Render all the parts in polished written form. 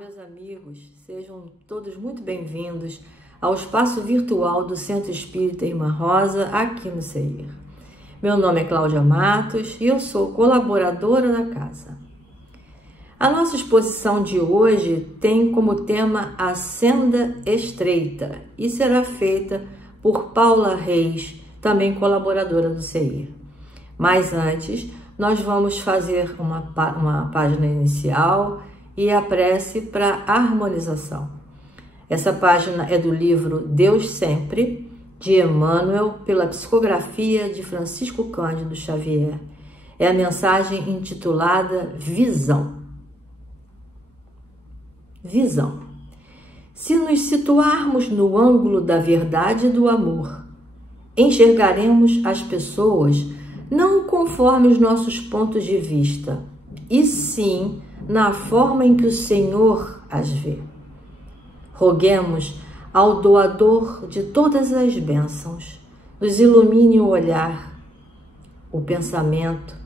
meus amigos, sejam todos muito bem-vindos ao espaço virtual do Centro Espírita Irmã Rosa, aqui no CEIR. Meu nome é Cláudia Matos e eu sou colaboradora da casa. A nossa exposição de hoje tem como tema a Senda Estreita e será feita por Paula Reis, também colaboradora do CEIR. Mas antes, nós vamos fazer uma página inicial e a prece para harmonização. Essa página é do livro Deus Sempre, de Emmanuel, pela psicografia de Francisco Cândido Xavier. É a mensagem intitulada Visão. Visão. Se nos situarmos no ângulo da verdade e do amor, enxergaremos as pessoas não conforme os nossos pontos de vista, e sim na forma em que o Senhor as vê. Roguemos ao doador de todas as bênçãos, nos ilumine o olhar, o pensamento,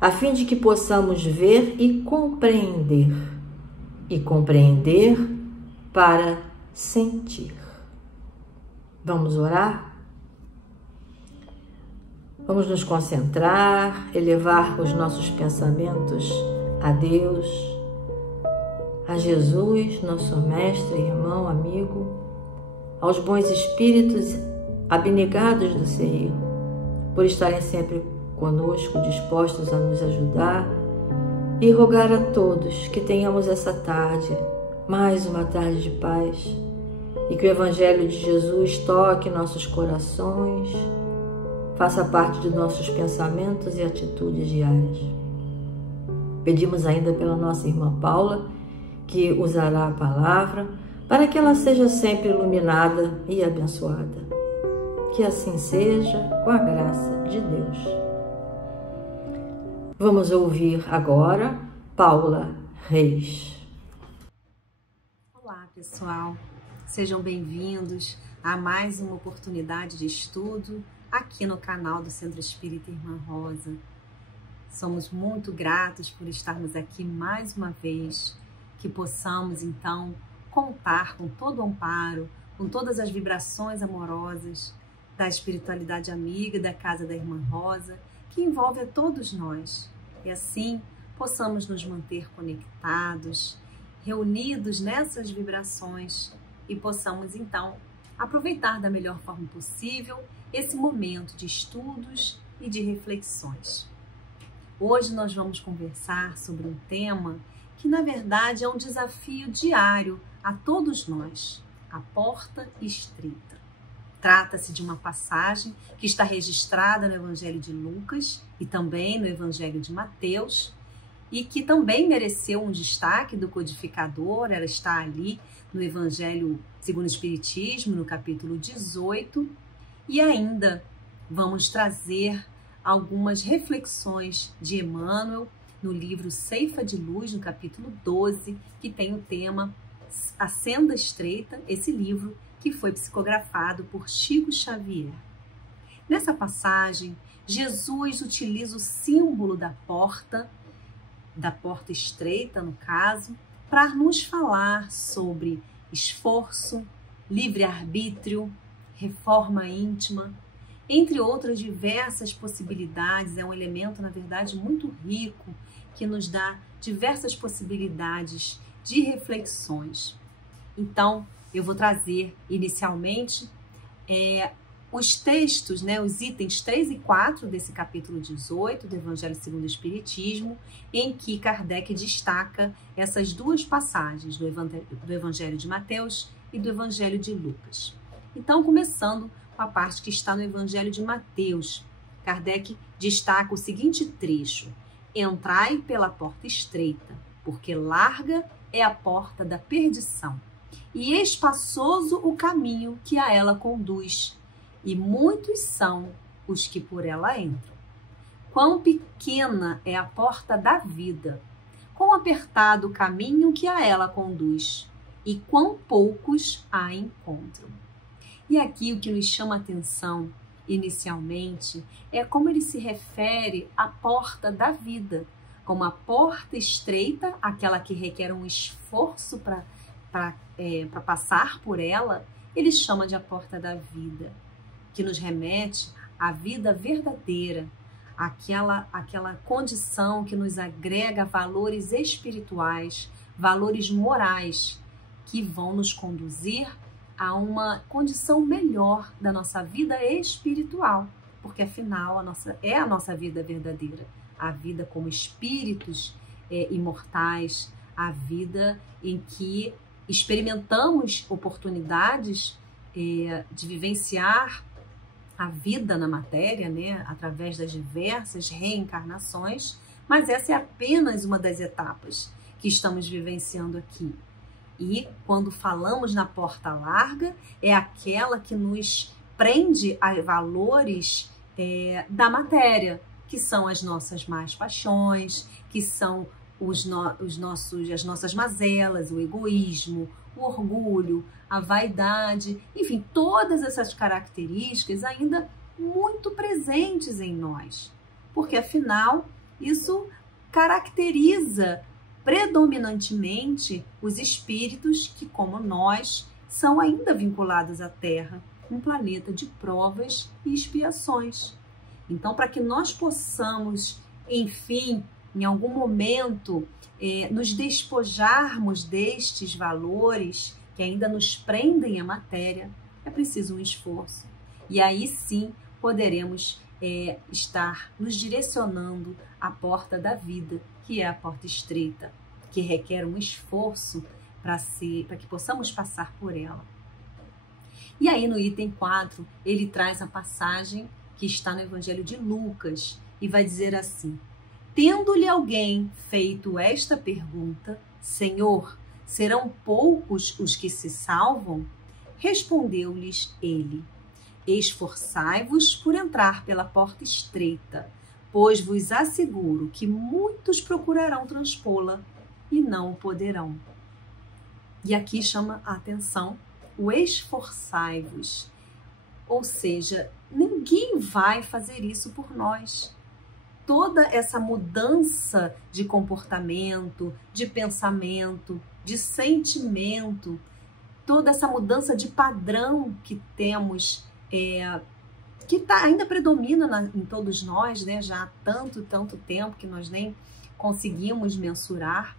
a fim de que possamos ver e compreender para sentir. Vamos orar? Vamos nos concentrar, elevar os nossos pensamentos a Deus, a Jesus, nosso mestre, irmão, amigo, aos bons espíritos abnegados do CEIR, por estarem sempre conosco, dispostos a nos ajudar, e rogar a todos que tenhamos essa tarde, mais uma tarde de paz, e que o Evangelho de Jesus toque nossos corações, faça parte de nossos pensamentos e atitudes diárias. Pedimos ainda pela nossa irmã Paula, que usará a palavra, para que ela seja sempre iluminada e abençoada. Que assim seja, com a graça de Deus. Vamos ouvir agora Paula Reis. Olá, pessoal. Sejam bem-vindos a mais uma oportunidade de estudo aqui no canal do Centro Espírita Irmã Rosa. Somos muito gratos por estarmos aqui mais uma vez, que possamos então contar com todo o amparo, com todas as vibrações amorosas da espiritualidade amiga da Casa da Irmã Rosa, que envolve a todos nós. E assim possamos nos manter conectados, reunidos nessas vibrações e possamos então aproveitar da melhor forma possível esse momento de estudos e de reflexões. Hoje nós vamos conversar sobre um tema que, na verdade, é um desafio diário a todos nós, a porta estreita. Trata-se de uma passagem que está registrada no Evangelho de Lucas e também no Evangelho de Mateus e que também mereceu um destaque do codificador. Ela está ali no Evangelho segundo o Espiritismo, no capítulo 18, e ainda vamos trazer algumas reflexões de Emmanuel no livro Ceifa de Luz, no capítulo 12, que tem o tema A Senda Estreita, esse livro que foi psicografado por Chico Xavier. Nessa passagem, Jesus utiliza o símbolo da porta estreita, no caso, para nos falar sobre esforço, livre-arbítrio, reforma íntima, entre outras diversas possibilidades. É um elemento, na verdade, muito rico, que nos dá diversas possibilidades de reflexões. Então, eu vou trazer inicialmente os textos, os itens 3 e 4 desse capítulo 18 do Evangelho segundo o Espiritismo, em que Kardec destaca essas duas passagens do Evangelho de Mateus e do Evangelho de Lucas. Então, começando com a parte que está no Evangelho de Mateus, Kardec destaca o seguinte trecho: Entrai pela porta estreita, porque larga é a porta da perdição, e espaçoso o caminho que a ela conduz, e muitos são os que por ela entram. Quão pequena é a porta da vida, quão apertado o caminho que a ela conduz, e quão poucos a encontram. E aqui o que nos chama a atenção inicialmente é como ele se refere à porta da vida, como a porta estreita, aquela que requer um esforço para passar por ela, ele chama de a porta da vida, que nos remete à vida verdadeira, aquela condição que nos agrega valores espirituais, valores morais, que vão nos conduzir a uma condição melhor da nossa vida espiritual, porque afinal é a nossa vida verdadeira, a vida como espíritos imortais, a vida em que experimentamos oportunidades de vivenciar a vida na matéria, né, através das diversas reencarnações, mas essa é apenas uma das etapas que estamos vivenciando aqui. E quando falamos na porta larga, é aquela que nos prende a valores da matéria, que são as nossas más paixões, que são as nossas mazelas, o egoísmo, o orgulho, a vaidade, enfim, todas essas características ainda muito presentes em nós, porque afinal isso caracteriza predominantemente os espíritos que, como nós, são ainda vinculados à Terra, um planeta de provas e expiações. Então, para que nós possamos, enfim, em algum momento, nos despojarmos destes valores que ainda nos prendem à matéria, é preciso um esforço. E aí sim poderemos estar nos direcionando à porta da vida, que é a porta estreita, que requer um esforço para que possamos passar por ela. E aí no item 4, ele traz a passagem que está no Evangelho de Lucas e vai dizer assim: tendo-lhe alguém feito esta pergunta, Senhor, serão poucos os que se salvam? Respondeu-lhes ele: esforçai-vos por entrar pela porta estreita, pois vos asseguro que muitos procurarão transpô-la e não o poderão. E aqui chama a atenção o esforçai-vos, ou seja, ninguém vai fazer isso por nós. Toda essa mudança de comportamento, de pensamento, de sentimento, toda essa mudança de padrão que temos, que ainda predomina em todos nós, né? Já há tanto tempo que nós nem conseguimos mensurar,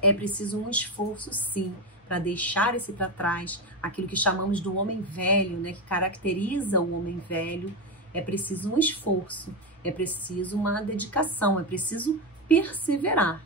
é preciso um esforço, sim, para deixar esse para trás, aquilo que chamamos do homem velho, né? Que caracteriza o homem velho. É preciso um esforço, é preciso uma dedicação, é preciso perseverar.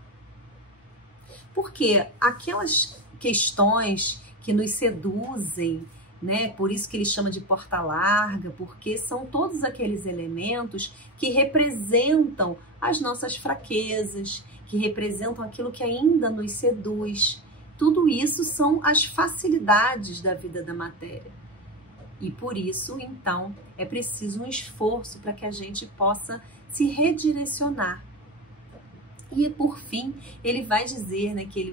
Porque aquelas questões que nos seduzem, né? Por isso que ele chama de porta larga, porque são todos aqueles elementos que representam as nossas fraquezas, que representam aquilo que ainda nos seduz. Tudo isso são as facilidades da vida da matéria. E por isso, então, é preciso um esforço para que a gente possa se redirecionar. E por fim, ele vai dizer, né, ele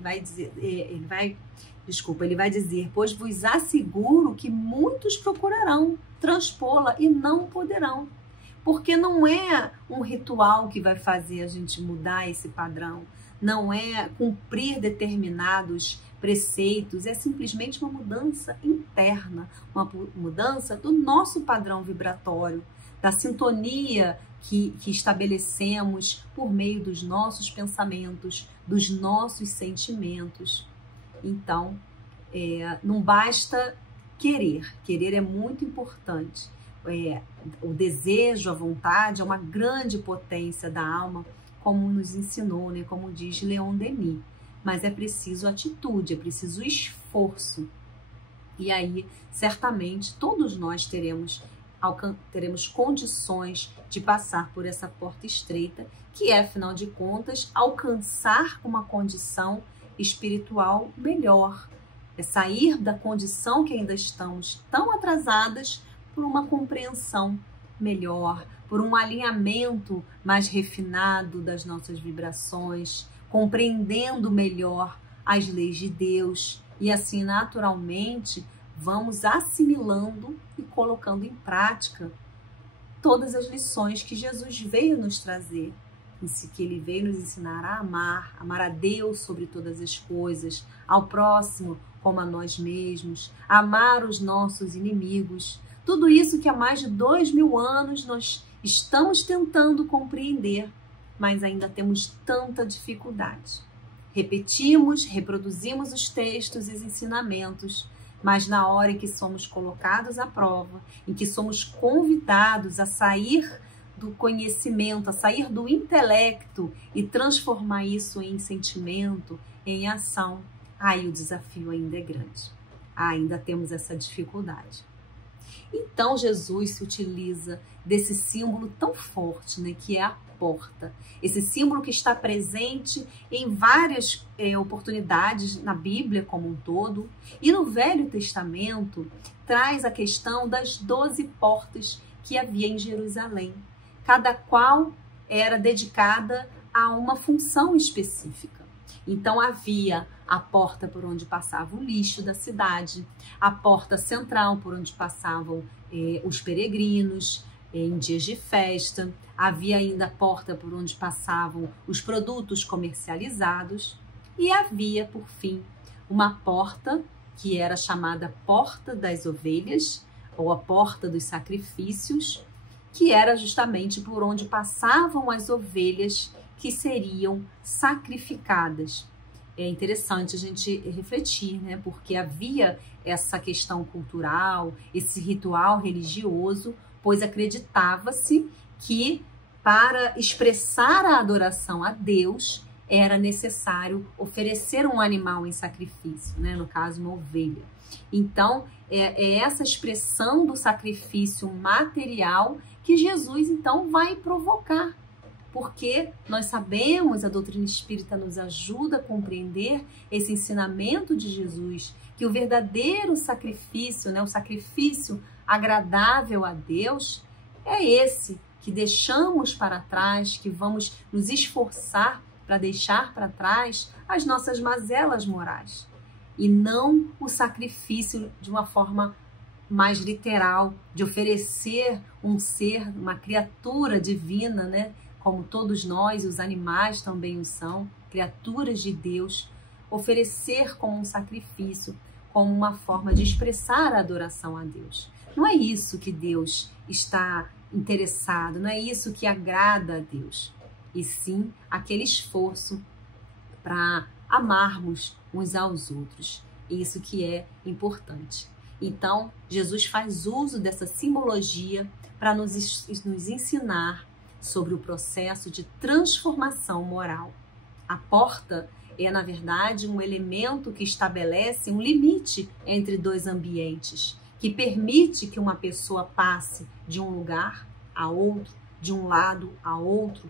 vai dizer, pois vos asseguro que muitos procurarão transpô-la e não poderão. Porque não é um ritual que vai fazer a gente mudar esse padrão, não é cumprir determinados preceitos, é simplesmente uma mudança interna, uma mudança do nosso padrão vibratório, da sintonia que estabelecemos por meio dos nossos pensamentos, dos nossos sentimentos. Então, não basta querer é muito importante. O desejo, a vontade é uma grande potência da alma, como nos ensinou, né? Como diz Leon Denis. Mas é preciso atitude, é preciso esforço. E aí, certamente, todos nós teremos condições de passar por essa porta estreita, que é, afinal de contas, alcançar uma condição espiritual melhor. É sair da condição que ainda estamos tão atrasadas por uma compreensão melhor, por um alinhamento mais refinado das nossas vibrações, compreendendo melhor as leis de Deus e assim naturalmente vamos assimilando e colocando em prática todas as lições que Jesus veio nos trazer. que ele veio nos ensinar a amar a Deus sobre todas as coisas, ao próximo como a nós mesmos, amar os nossos inimigos. Tudo isso que há mais de 2000 anos nós estamos tentando compreender, mas ainda temos tanta dificuldade. Repetimos, reproduzimos os textos e os ensinamentos, mas na hora em que somos colocados à prova, em que somos convidados a sair do conhecimento, a sair do intelecto e transformar isso em sentimento, em ação, aí o desafio ainda é grande. Ainda temos essa dificuldade. Então Jesus se utiliza desse símbolo tão forte, né, que é a porta. Esse símbolo que está presente em várias oportunidades na Bíblia como um todo. E no Velho Testamento traz a questão das 12 portas que havia em Jerusalém. Cada qual era dedicada a uma função específica. Então havia a porta por onde passava o lixo da cidade, a porta central por onde passavam os peregrinos em dias de festa, havia ainda a porta por onde passavam os produtos comercializados e havia, por fim, uma porta que era chamada Porta das Ovelhas ou a Porta dos Sacrifícios, que era justamente por onde passavam as ovelhas que seriam sacrificadas. É interessante a gente refletir, né? Porque havia essa questão cultural, esse ritual religioso, pois acreditava-se que para expressar a adoração a Deus era necessário oferecer um animal em sacrifício, né? No caso, uma ovelha. Então, é essa expressão do sacrifício material que Jesus, então, vai provocar. Porque nós sabemos, a doutrina espírita nos ajuda a compreender esse ensinamento de Jesus, que o verdadeiro sacrifício, né, o sacrifício agradável a Deus, é esse que deixamos para trás, que vamos nos esforçar para deixar para trás as nossas mazelas morais. E não o sacrifício de uma forma mais literal, de oferecer um ser, uma criatura divina, né? Como todos nós, os animais também o são, criaturas de Deus, oferecer como um sacrifício, como uma forma de expressar a adoração a Deus. Não é isso que Deus está interessado, não é isso que agrada a Deus, e sim aquele esforço para amarmos uns aos outros. Isso que é importante. Então, Jesus faz uso dessa simbologia para nos ensinar sobre o processo de transformação moral. A porta é, na verdade, um elemento que estabelece um limite entre dois ambientes, que permite que uma pessoa passe de um lugar a outro, de um lado a outro.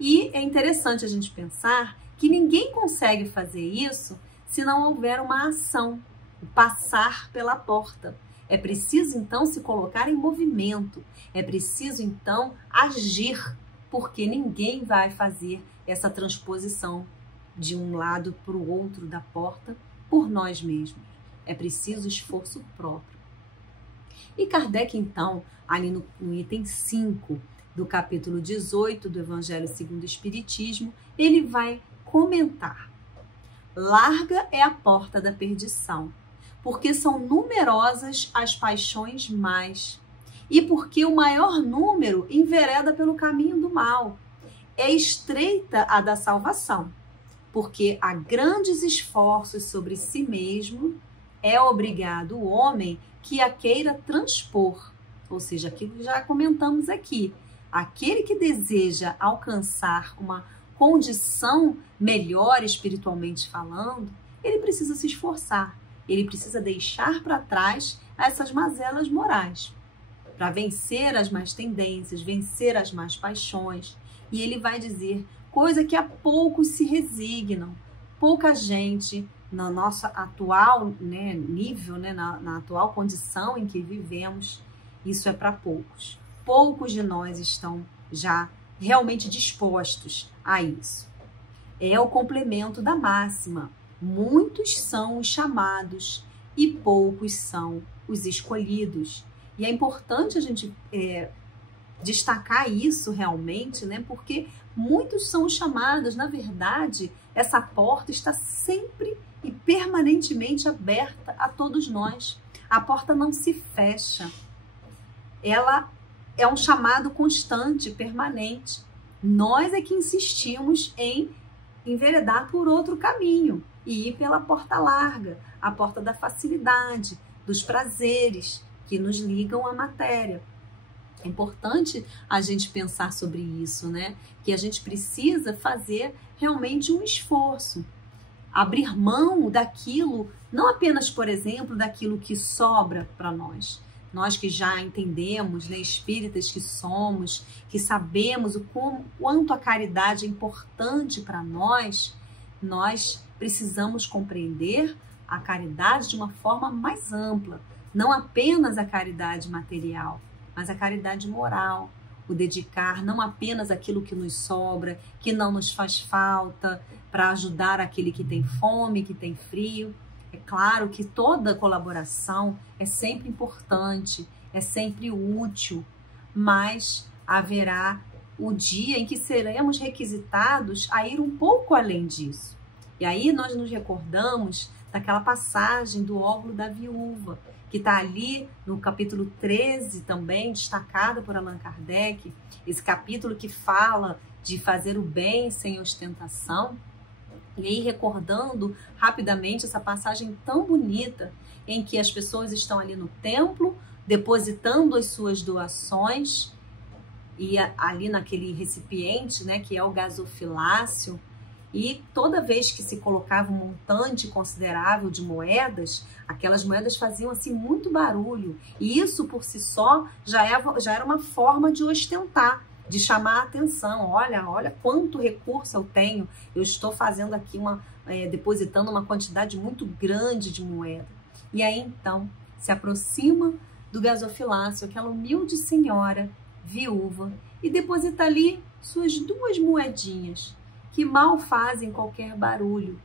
E é interessante a gente pensar que ninguém consegue fazer isso se não houver uma ação, o passar pela porta. É preciso, então, se colocar em movimento. É preciso, então, agir, porque ninguém vai fazer essa transposição de um lado para o outro da porta por nós mesmos. É preciso esforço próprio. E Kardec, então, ali no item 5 do capítulo 18 do Evangelho segundo o Espiritismo, ele vai comentar: larga é a porta da perdição, porque são numerosas as paixões más, e porque o maior número envereda pelo caminho do mal. É estreita a da salvação, porque a grandes esforços sobre si mesmo é obrigado o homem que a queira transpor, ou seja, aquilo que já comentamos aqui. Aquele que deseja alcançar uma condição melhor espiritualmente falando, ele precisa se esforçar. Ele precisa deixar para trás essas mazelas morais para vencer as más tendências, vencer as más paixões. E ele vai dizer coisa que a poucos se resignam. Pouca gente, na nossa atual nível, na atual condição em que vivemos, isso é para poucos. Poucos de nós estão já realmente dispostos a isso. É o complemento da máxima. Muitos são os chamados e poucos são os escolhidos. E é importante a gente destacar isso realmente, né? Porque muitos são os chamados. Na verdade, essa porta está sempre e permanentemente aberta a todos nós. A porta não se fecha. Ela é um chamado constante, permanente. Nós é que insistimos em enveredar por outro caminho e ir pela porta larga, a porta da facilidade, dos prazeres que nos ligam à matéria. É importante a gente pensar sobre isso, né? Que a gente precisa fazer realmente um esforço, abrir mão daquilo, não apenas, por exemplo, daquilo que sobra para nós. Nós que já entendemos, né, espíritas que somos, que sabemos o quanto a caridade é importante para nós, nós precisamos compreender a caridade de uma forma mais ampla. Não apenas a caridade material, mas a caridade moral. O dedicar não apenas aquilo que nos sobra, que não nos faz falta, para ajudar aquele que tem fome, que tem frio. É claro que toda colaboração é sempre importante, é sempre útil, mas haverá o dia em que seremos requisitados a ir um pouco além disso. E aí nós nos recordamos daquela passagem do óbolo da viúva, que está ali no capítulo 13 também, destacado por Allan Kardec, esse capítulo que fala de fazer o bem sem ostentação. E aí, recordando rapidamente essa passagem tão bonita, em que as pessoas estão ali no templo, depositando as suas doações, e ali naquele recipiente, né, que é o gasofilácio, e toda vez que se colocava um montante considerável de moedas, aquelas moedas faziam assim muito barulho, e isso por si só já era uma forma de ostentar, de chamar a atenção. Olha quanto recurso eu tenho, eu estou fazendo aqui depositando uma quantidade muito grande de moeda. E aí então se aproxima do gasofilácio aquela humilde senhora viúva e deposita ali suas 2 moedinhas, que mal fazem qualquer barulho.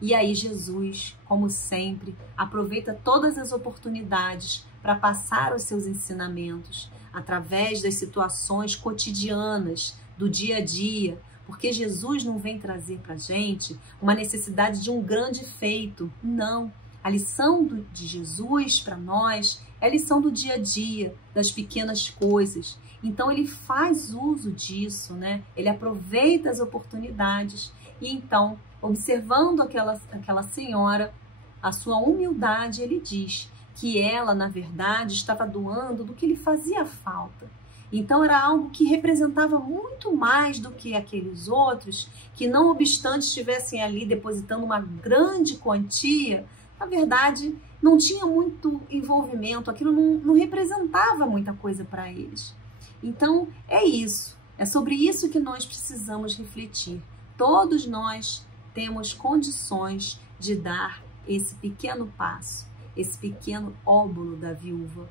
E aí Jesus, como sempre, aproveita todas as oportunidades para passar os seus ensinamentos através das situações cotidianas do dia a dia, porque Jesus não vem trazer para a gente uma necessidade de um grande feito, não. A lição de Jesus para nós é a lição do dia a dia, das pequenas coisas. Então ele faz uso disso, né? Ele aproveita as oportunidades e então, observando aquela senhora, a sua humildade, ele diz que ela, na verdade, estava doando do que lhe fazia falta. Então era algo que representava muito mais do que aqueles outros, que não obstante estivessem ali depositando uma grande quantia, na verdade não tinha muito envolvimento, aquilo não representava muita coisa para eles. Então é isso, é sobre isso que nós precisamos refletir. Todos nós temos condições de dar esse pequeno passo, esse pequeno óbolo da viúva,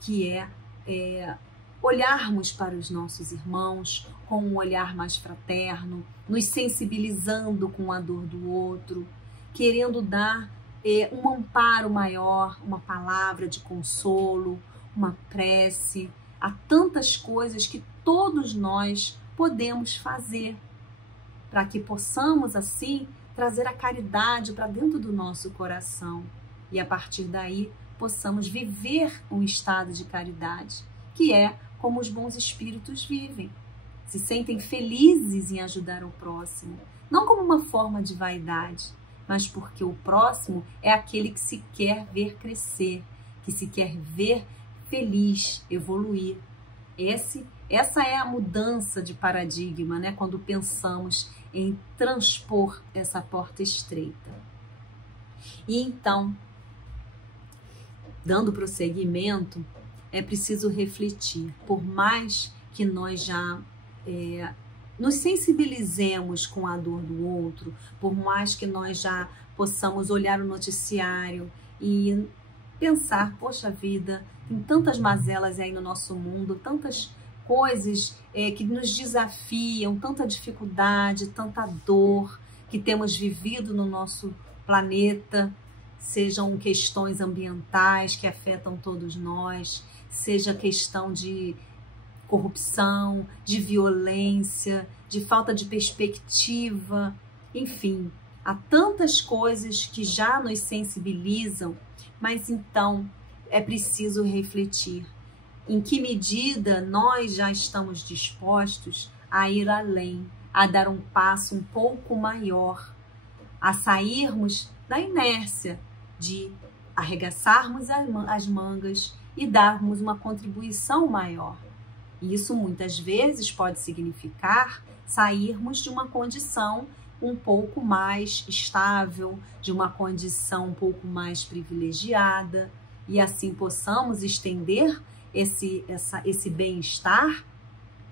que é olharmos para os nossos irmãos com um olhar mais fraterno, nos sensibilizando com a dor do outro, querendo dar um amparo maior, uma palavra de consolo, uma prece. Há tantas coisas que todos nós podemos fazer para que possamos, assim, trazer a caridade para dentro do nosso coração e, a partir daí, possamos viver um estado de caridade, que é como os bons espíritos vivem. Se sentem felizes em ajudar o próximo, não como uma forma de vaidade, mas porque o próximo é aquele que se quer ver crescer, que se quer ver feliz, evoluir. Essa é a mudança de paradigma, né? Quando pensamos em transpor essa porta estreita. E então, dando prosseguimento, é preciso refletir. Por mais que nós já nos sensibilizemos com a dor do outro, por mais que nós já possamos olhar o noticiário e pensar, poxa vida, tem tantas mazelas aí no nosso mundo, tantas coisas que nos desafiam, tanta dificuldade, tanta dor que temos vivido no nosso planeta, sejam questões ambientais que afetam todos nós, seja questão de corrupção, de violência, de falta de perspectiva, enfim, há tantas coisas que já nos sensibilizam, mas então é preciso refletir em que medida nós já estamos dispostos a ir além, a dar um passo um pouco maior, a sairmos da inércia de arregaçarmos as mangas e darmos uma contribuição maior. Isso muitas vezes pode significar sairmos de uma condição um pouco mais estável, de uma condição um pouco mais privilegiada, e assim possamos estender esse bem-estar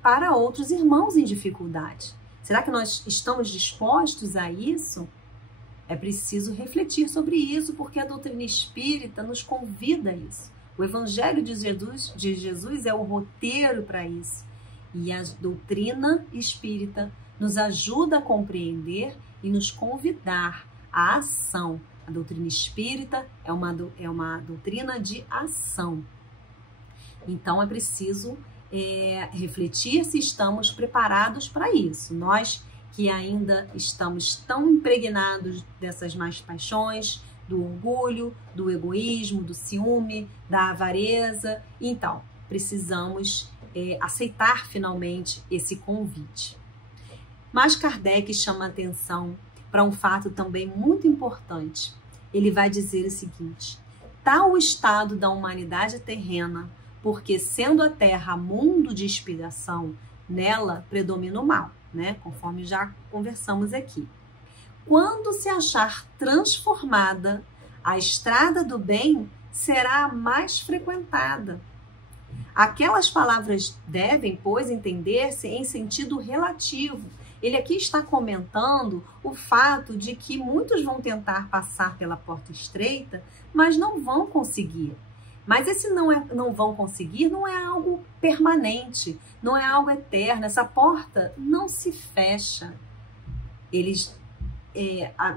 para outros irmãos em dificuldade. Será que nós estamos dispostos a isso? É preciso refletir sobre isso, porque a doutrina espírita nos convida a isso. O Evangelho de Jesus é o roteiro para isso. E a doutrina espírita nos ajuda a compreender e nos convidar à ação. A doutrina espírita é uma doutrina de ação. Então é preciso refletir se estamos preparados para isso. Nós que ainda estamos tão impregnados dessas más paixões, do orgulho, do egoísmo, do ciúme, da avareza. Então, precisamos aceitar finalmente esse convite. Mas Kardec chama a atenção para um fato também muito importante. Ele vai dizer o seguinte: tal o estado da humanidade terrena, porque sendo a terra mundo de expiação, nela predomina o mal, né? Conforme já conversamos aqui. Quando se achar transformada, a estrada do bem será a mais frequentada. Aquelas palavras devem, pois, entender-se em sentido relativo. Ele aqui está comentando o fato de que muitos vão tentar passar pela porta estreita, mas não vão conseguir. Mas esse não vão conseguir não é algo permanente, não é algo eterno. Essa porta não se fecha.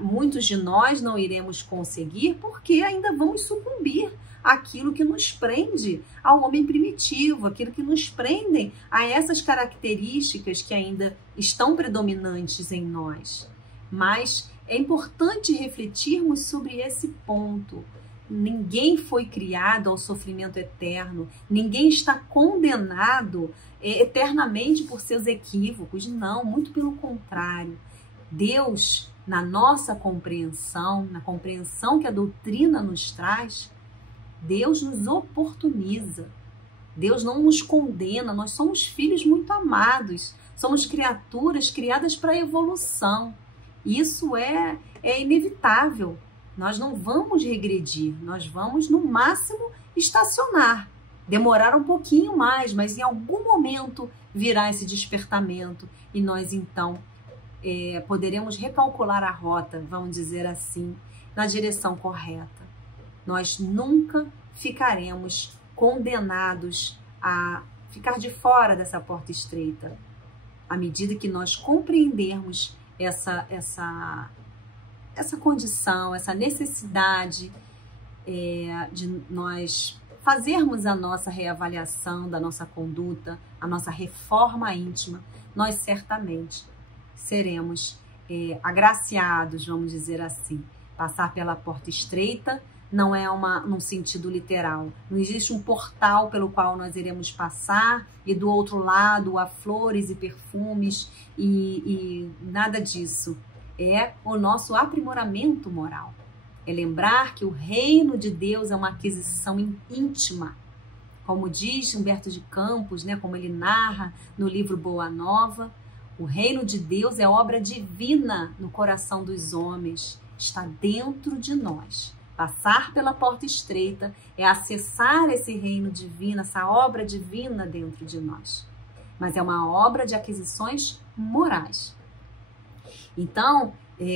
Muitos de nós não iremos conseguir porque ainda vamos sucumbir àquilo que nos prende ao homem primitivo, aquilo que nos prende a essas características que ainda estão predominantes em nós. Mas é importante refletirmos sobre esse ponto. Ninguém foi criado ao sofrimento eterno, ninguém está condenado eternamente por seus equívocos. Não, muito pelo contrário. Deus, na nossa compreensão, na compreensão que a doutrina nos traz, Deus nos oportuniza. Deus não nos condena, nós somos filhos muito amados, somos criaturas criadas para a evolução. Isso é inevitável. Nós não vamos regredir, nós vamos, no máximo, estacionar. Demorar um pouquinho mais, mas em algum momento virá esse despertamento e nós, então, poderemos recalcular a rota, vamos dizer assim, na direção correta. Nós nunca ficaremos condenados a ficar de fora dessa porta estreita. À medida que nós compreendermos essa condição, essa necessidade de nós fazermos a nossa reavaliação da nossa conduta, a nossa reforma íntima, nós certamente seremos agraciados, vamos dizer assim. Passar pela porta estreita não é num sentido literal. Não existe um portal pelo qual nós iremos passar e do outro lado há flores e perfumes e nada disso. É o nosso aprimoramento moral. É lembrar que o reino de Deus é uma aquisição íntima. Como diz Humberto de Campos, né, como ele narra no livro Boa Nova, o reino de Deus é obra divina no coração dos homens, está dentro de nós. Passar pela porta estreita é acessar esse reino divino, essa obra divina dentro de nós. Mas é uma obra de aquisições morais. Então,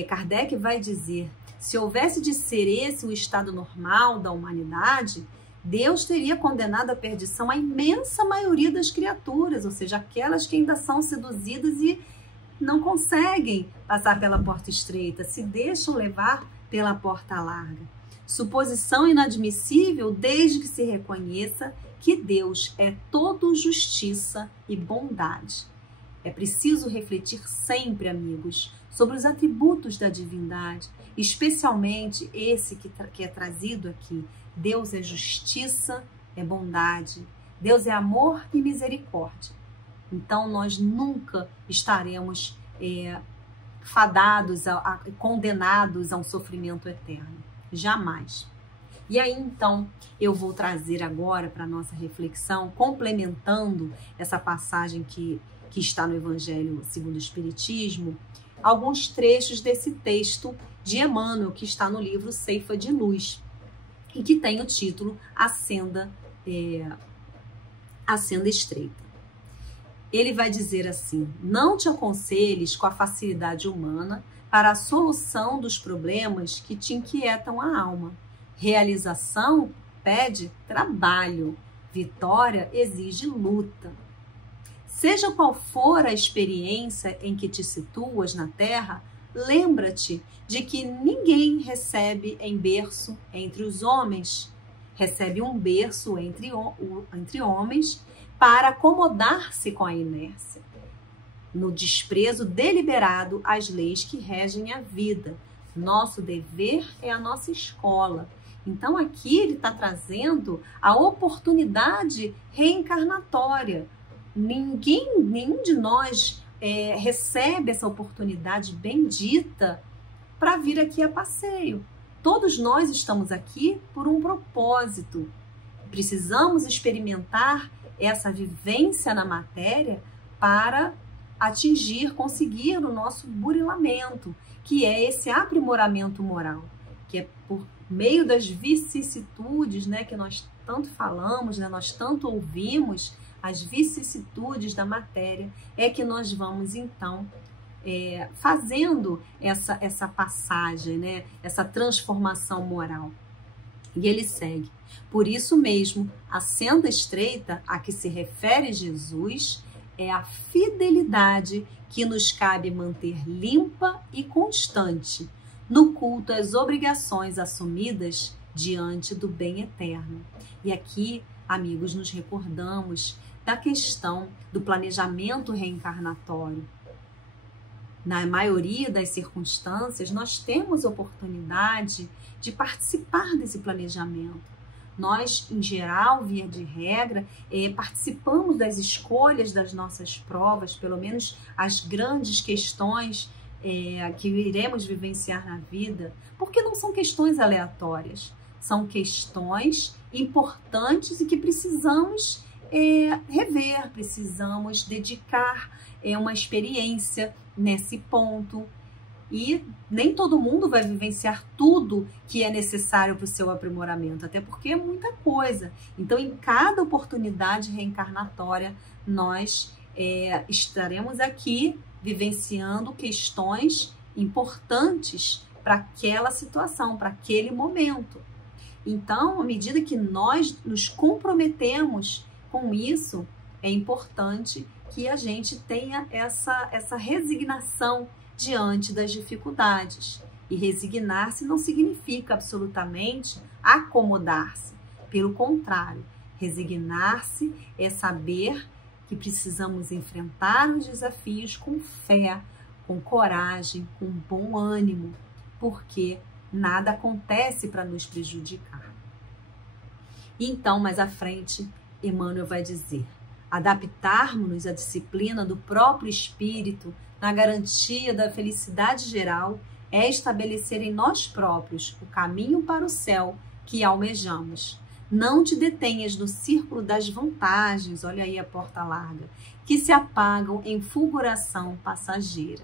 Kardec vai dizer, se houvesse de ser esse o estado normal da humanidade, Deus teria condenado à perdição a imensa maioria das criaturas, ou seja, aquelas que ainda são seduzidas e não conseguem passar pela porta estreita, se deixam levar pela porta larga. Suposição inadmissível desde que se reconheça que Deus é todo justiça e bondade. É preciso refletir sempre, amigos, sobre os atributos da divindade, especialmente esse que é trazido aqui. Deus é justiça, é bondade. Deus é amor e misericórdia. Então, nós nunca estaremos fadados, condenados a um sofrimento eterno. Jamais. E aí, então, eu vou trazer agora para a nossa reflexão, complementando essa passagem que está no Evangelho segundo o Espiritismo, alguns trechos desse texto de Emmanuel, que está no livro Ceifa de Luz, e que tem o título A Senda Estreita. Ele vai dizer assim: não te aconselhes com a facilidade humana para a solução dos problemas que te inquietam a alma. Realização pede trabalho, vitória exige luta. Seja qual for a experiência em que te situas na Terra, lembra-te de que ninguém recebe em berço entre os homens. Recebe um berço entre homens para acomodar-se com a inércia, no desprezo deliberado às leis que regem a vida. Nosso dever é a nossa escola. Então aqui ele está trazendo a oportunidade reencarnatória. Nenhum de nós recebe essa oportunidade bendita para vir aqui a passeio. Todos nós estamos aqui por um propósito. Precisamos experimentar essa vivência na matéria para conseguir o nosso burilamento, que é esse aprimoramento moral, que é por meio das vicissitudes, né, que nós tanto falamos, né, nós tanto ouvimos, as vicissitudes da matéria, é que nós vamos então fazendo essa passagem, né, essa transformação moral. E ele segue: por isso mesmo, a senda estreita a que se refere Jesus é a fidelidade que nos cabe manter limpa e constante no culto às obrigações assumidas diante do bem eterno. E aqui, amigos, nos recordamos da questão do planejamento reencarnatório. Na maioria das circunstâncias, nós temos oportunidade de participar desse planejamento. Nós, em geral, via de regra, participamos das escolhas das nossas provas, pelo menos as grandes questões que iremos vivenciar na vida, porque não são questões aleatórias, são questões importantes e que precisamos rever, precisamos dedicar uma experiência nesse ponto. E nem todo mundo vai vivenciar tudo que é necessário para o seu aprimoramento, até porque é muita coisa. Então, em cada oportunidade reencarnatória, nós estaremos aqui vivenciando questões importantes para aquela situação, para aquele momento. Então, à medida que nós nos comprometemos com isso, é importante que a gente tenha essa resignação diante das dificuldades. E resignar-se não significa absolutamente acomodar-se. Pelo contrário, resignar-se é saber que precisamos enfrentar os desafios com fé, com coragem, com bom ânimo, porque nada acontece para nos prejudicar. E então, mais à frente, Emmanuel vai dizer: adaptarmos-nos à disciplina do próprio espírito na garantia da felicidade geral é estabelecer em nós próprios o caminho para o céu que almejamos. Não te detenhas no círculo das vantagens, olha aí a porta larga, que se apagam em fulguração passageira.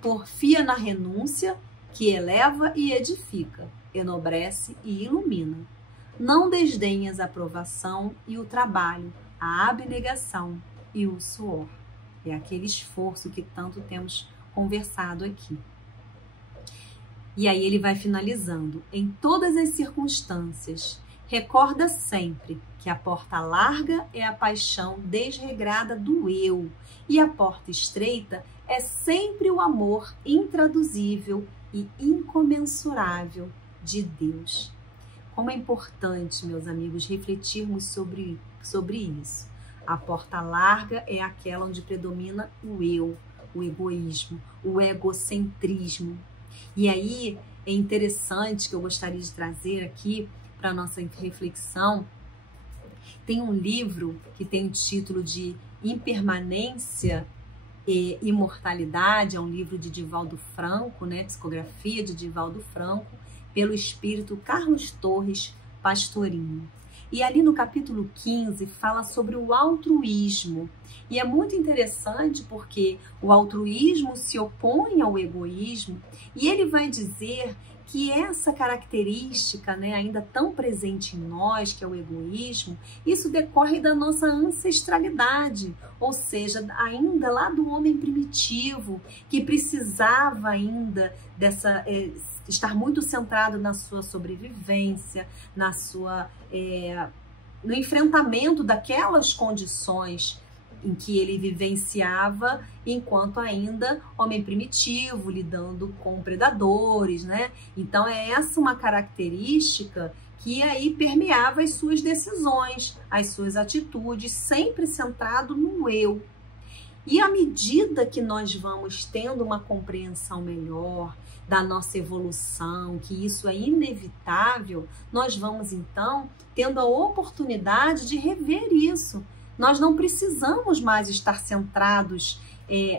Porfia na renúncia, que eleva e edifica, enobrece e ilumina. Não desdenhas a aprovação e o trabalho, a abnegação e o suor. É aquele esforço que tanto temos conversado aqui. E aí ele vai finalizando: em todas as circunstâncias, recorda sempre que a porta larga é a paixão desregrada do eu e a porta estreita é sempre o amor intraduzível e incomensurável de Deus. Como é importante, meus amigos, refletirmos sobre isso. A porta larga é aquela onde predomina o eu, o egoísmo, o egocentrismo. E aí é interessante, que eu gostaria de trazer aqui para a nossa reflexão, tem um livro que tem o título de Impermanência e Imortalidade, é um livro de Divaldo Franco, né? Psicografia de Divaldo Franco, pelo espírito Carlos Torres Pastorinho. E ali no capítulo 15 fala sobre o altruísmo. E é muito interessante porque o altruísmo se opõe ao egoísmo, e ele vai dizer que essa característica, né, ainda tão presente em nós, que é o egoísmo, isso decorre da nossa ancestralidade, ou seja, ainda lá do homem primitivo, que precisava ainda estar muito centrado na sua sobrevivência, no enfrentamento daquelas condições em que ele vivenciava enquanto ainda homem primitivo, lidando com predadores, né? Então é essa uma característica que aí permeava as suas decisões, as suas atitudes, sempre centrado no eu. E à medida que nós vamos tendo uma compreensão melhor da nossa evolução, que isso é inevitável, nós vamos então tendo a oportunidade de rever isso. Nós não precisamos mais estar centrados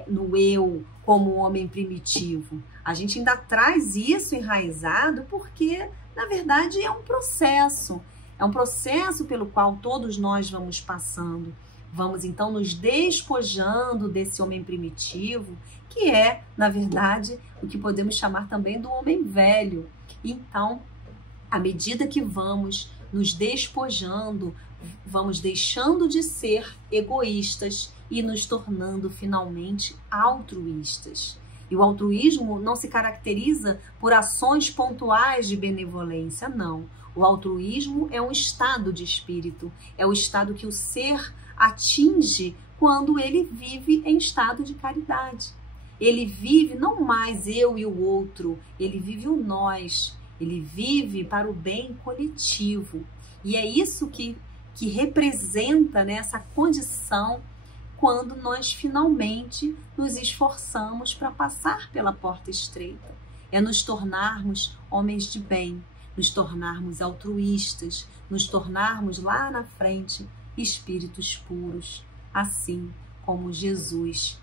no eu como homem primitivo. A gente ainda traz isso enraizado porque, na verdade, é um processo. É um processo pelo qual todos nós vamos passando. Vamos, então, nos despojando desse homem primitivo, que é, na verdade, o que podemos chamar também do homem velho. Então, à medida que vamos nos despojando, vamos deixando de ser egoístas e nos tornando finalmente altruístas. E o altruísmo não se caracteriza por ações pontuais de benevolência, não. O altruísmo é um estado de espírito, é o estado que o ser atinge quando ele vive em estado de caridade. Ele vive não mais eu e o outro, ele vive o nós, ele vive para o bem coletivo. E é isso que representa, né, essa condição quando nós finalmente nos esforçamos para passar pela porta estreita. É nos tornarmos homens de bem, nos tornarmos altruístas, nos tornarmos lá na frente espíritos puros, assim como Jesus,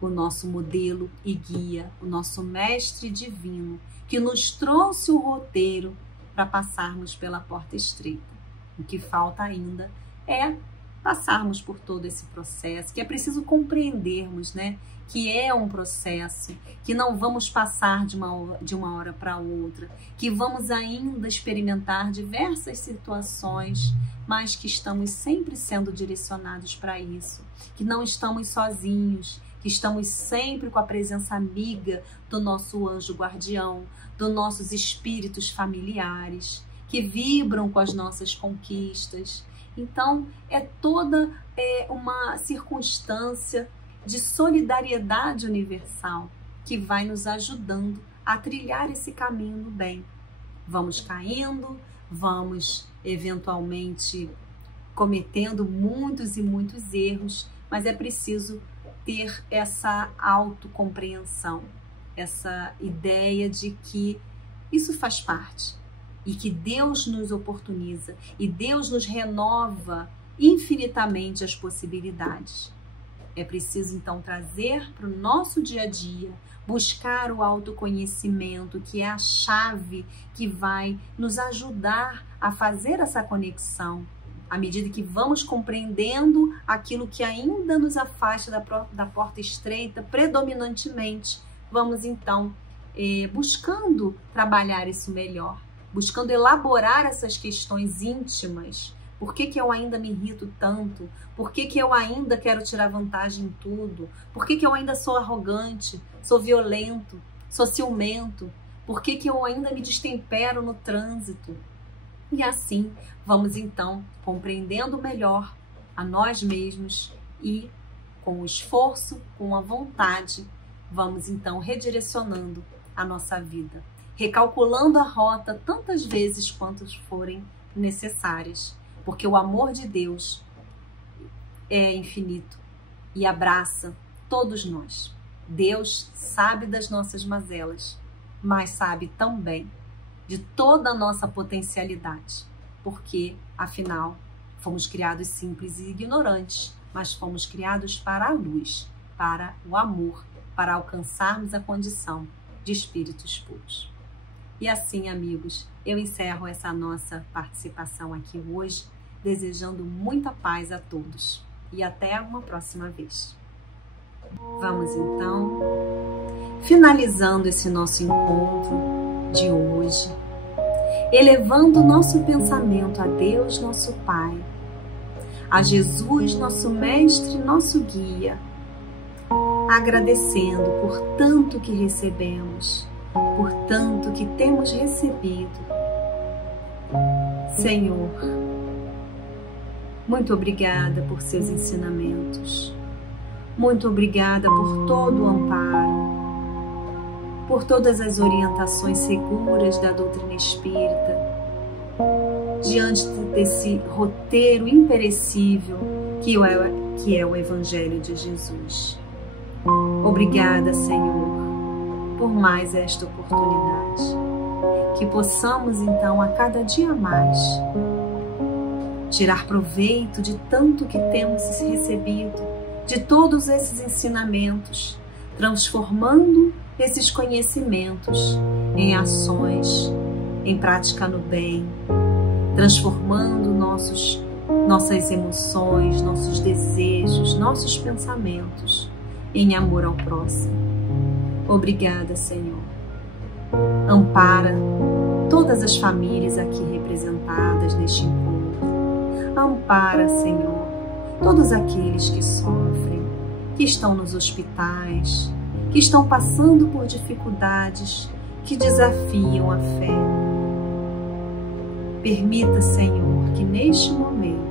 o nosso modelo e guia, o nosso mestre divino, que nos trouxe o roteiro para passarmos pela porta estreita. O que falta ainda é passarmos por todo esse processo, que é preciso compreendermos, né? Que é um processo, que não vamos passar de uma hora para outra, que vamos ainda experimentar diversas situações, mas que estamos sempre sendo direcionados para isso, que não estamos sozinhos, que estamos sempre com a presença amiga do nosso anjo guardião, dos nossos espíritos familiares, que vibram com as nossas conquistas. Então, é toda uma circunstância de solidariedade universal que vai nos ajudando a trilhar esse caminho do bem. Vamos caindo, vamos eventualmente cometendo muitos e muitos erros, mas é preciso ter essa autocompreensão, essa ideia de que isso faz parte e que Deus nos oportuniza e Deus nos renova infinitamente as possibilidades. É preciso, então, trazer para o nosso dia a dia, buscar o autoconhecimento, que é a chave que vai nos ajudar a fazer essa conexão. À medida que vamos compreendendo aquilo que ainda nos afasta da porta estreita, predominantemente, vamos, então, buscando trabalhar isso melhor, buscando elaborar essas questões íntimas. Por que eu ainda me irrito tanto? Por que eu ainda quero tirar vantagem em tudo? Por que eu ainda sou arrogante, sou violento, sou ciumento? Por que eu ainda me destempero no trânsito? E assim, vamos então compreendendo melhor a nós mesmos e, com o esforço, com a vontade, vamos então redirecionando a nossa vida. recalculando a rota tantas vezes quantas forem necessárias, porque o amor de Deus é infinito e abraça todos nós. Deus sabe das nossas mazelas, mas sabe também de toda a nossa potencialidade, porque, afinal, fomos criados simples e ignorantes, mas fomos criados para a luz, para o amor, para alcançarmos a condição de espíritos puros. E assim, amigos, eu encerro essa nossa participação aqui hoje, desejando muita paz a todos. E até uma próxima vez. Vamos então, finalizando esse nosso encontro de hoje, elevando o nosso pensamento a Deus, nosso Pai, a Jesus, nosso Mestre, nosso Guia, agradecendo por tanto que recebemos, por tanto que temos recebido. Senhor, muito obrigada por seus ensinamentos, muito obrigada por todo o amparo, por todas as orientações seguras da doutrina espírita, diante desse roteiro imperecível que é o Evangelho de Jesus. Obrigada, Senhor, por mais esta oportunidade, que possamos então a cada dia mais tirar proveito de tanto que temos recebido, de todos esses ensinamentos, transformando esses conhecimentos em ações, em prática no bem, transformando nossas emoções, nossos desejos, nossos pensamentos em amor ao próximo. Obrigada, Senhor. Ampara todas as famílias aqui representadas neste encontro. Ampara, Senhor, todos aqueles que sofrem, que estão nos hospitais, que estão passando por dificuldades que desafiam a fé. Permita, Senhor, que neste momento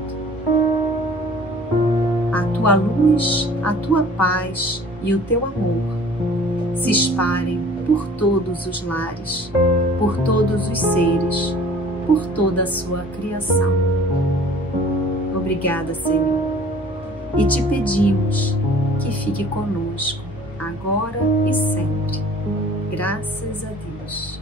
a tua luz, a tua paz e o teu amor se espalhem por todos os lares, por todos os seres, por toda a sua criação. Obrigada, Senhor, e te pedimos que fique conosco agora e sempre. Graças a Deus.